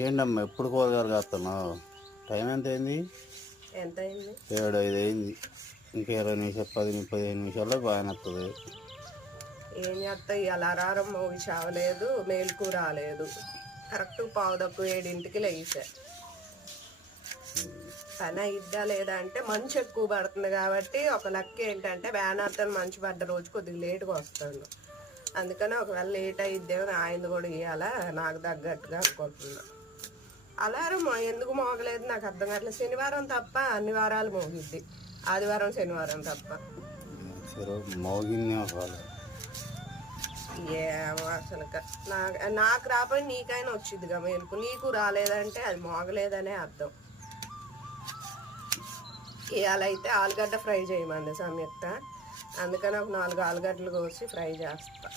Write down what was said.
ఏంటమ్మా ఎప్పుడు కూరగాయలు కాస్తున్నావు? టైం ఎంత అయింది? 7-5 అయింది. ఇంకా 20 నిమిషాలు 15 నిమిషాల్లో బాగానే వస్తుంది. ఏం చేస్తా, ఇవాళ అలారం మోగి చావలేదు, మేలుకు రాలేదు. కరెక్ట్ 6:45కి లేసా. పని అయిద్దా లేదా అంటే మంచు ఎక్కువ పడుతుంది కాబట్టి ఒక లెక్క ఏంటంటే వ్యానార్థం మంచు పడ్డ రోజు కొద్దిగా లేటుగా వస్తాడు. అందుకని ఒకవేళ లేట్ అయిద్దేమో ఆయన కూడా ఇవ్వాలా నాకు తగ్గట్టుగా అనుకుంటున్నా. అలారం ఎందుకు మోగలేదు నాకు అర్థం కావట్లేదు. శనివారం తప్ప అన్ని వారాలు మోగిద్ది, ఆదివారం శనివారం తప్ప. ఏమో అసలు నాకు రాబోయి నీకైనా వచ్చిద్దిగా మేలుకు, నీకు రాలేదంటే అది మోగలేదనే అర్థం. ఇవాళ అయితే ఆలుగడ్డ ఫ్రై చేయమంది సంయుక్త, అందుకని ఒక 4 ఆలుగడ్డలు కోసి ఫ్రై చేస్తా.